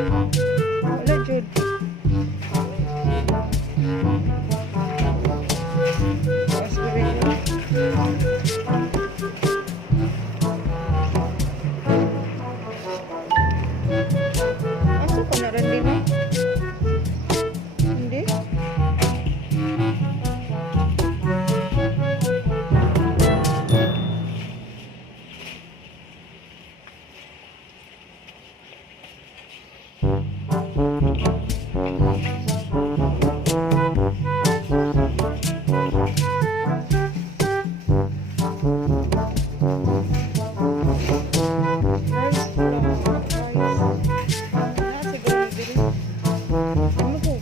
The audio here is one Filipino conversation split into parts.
Wala jud. Mas very good. Asa ko na rin din eh? Hindi?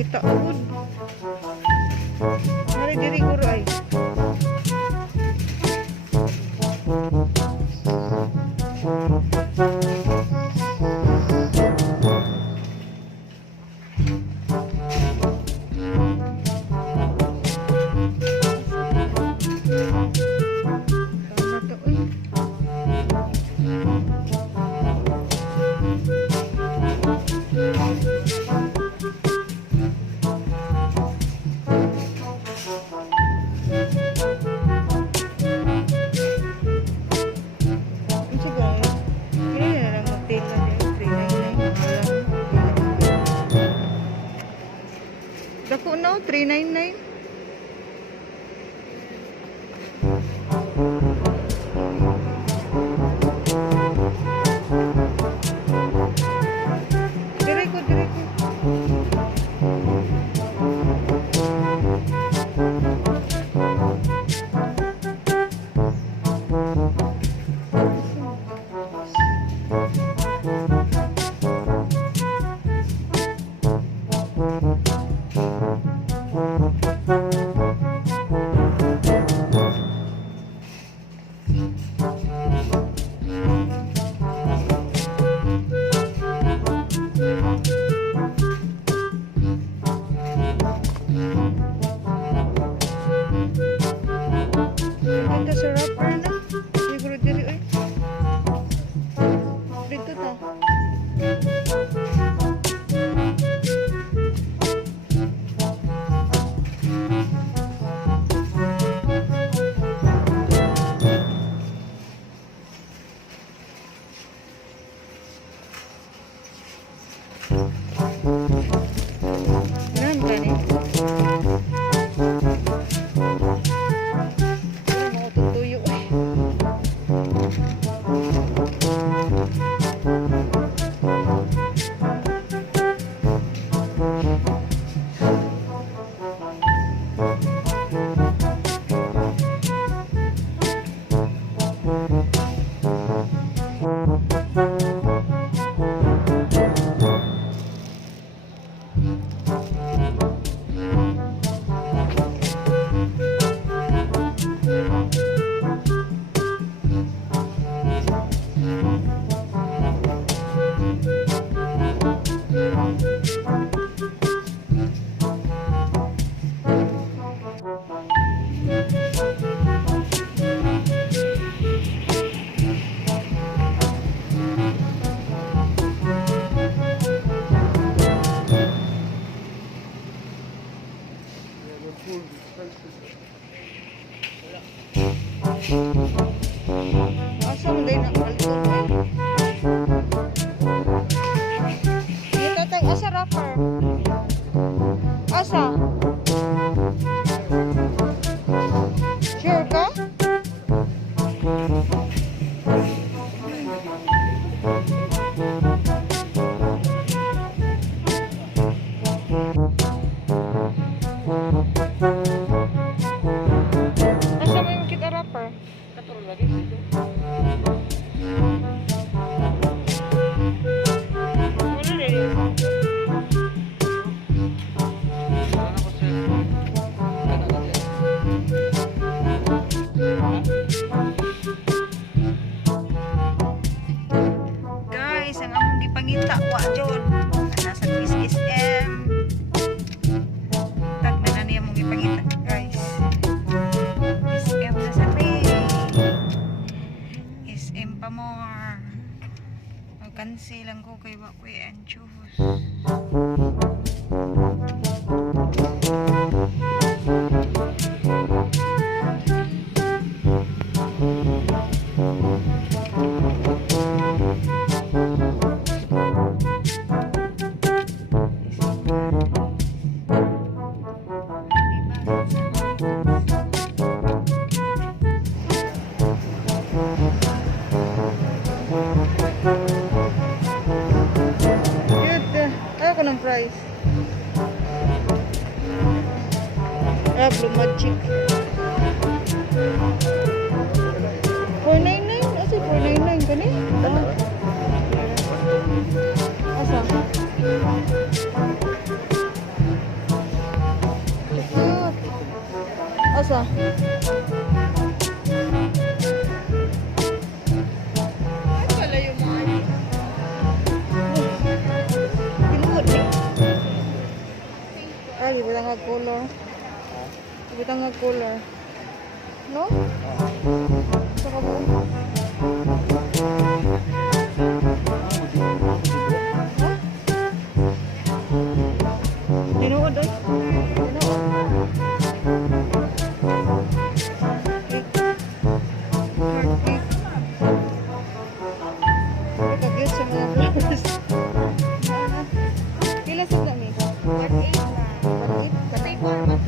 Kita ud. Mari diri guru ay. Sana to uy. Dako no, 399. Dire ko. Ito sa wrapper na. Siguro diri oy. Dito ta. Nan gani. Asa mo din ang balito eh? Dito tatang asa wrapper? Asa? Sure ka? Asa mo yung kita wrapper? Katulad lagi dito. Wala rin. ng price? Ah, Blue Magic. 499? Asa 499 ka ni? Asa? Asa? Wala yung mga pinuod ni. Ah, di ba nga color? Di ba nga color? No? Saka mo? Ha? Pinuod ay? Pinuod. Pag-get sa mga flowers. Pila sa dami? 48 na. 48? Kapay ko ang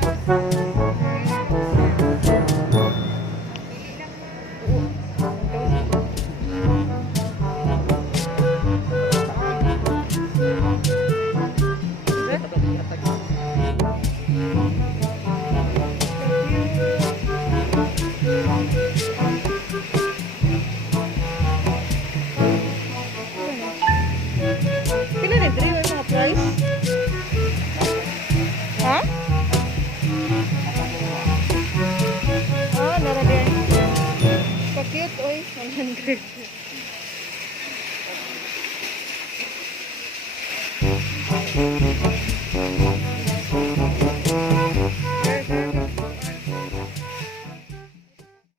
pila ni diri yung mga price? Ha? Ah, nara din. Pa-cute, oy. 100.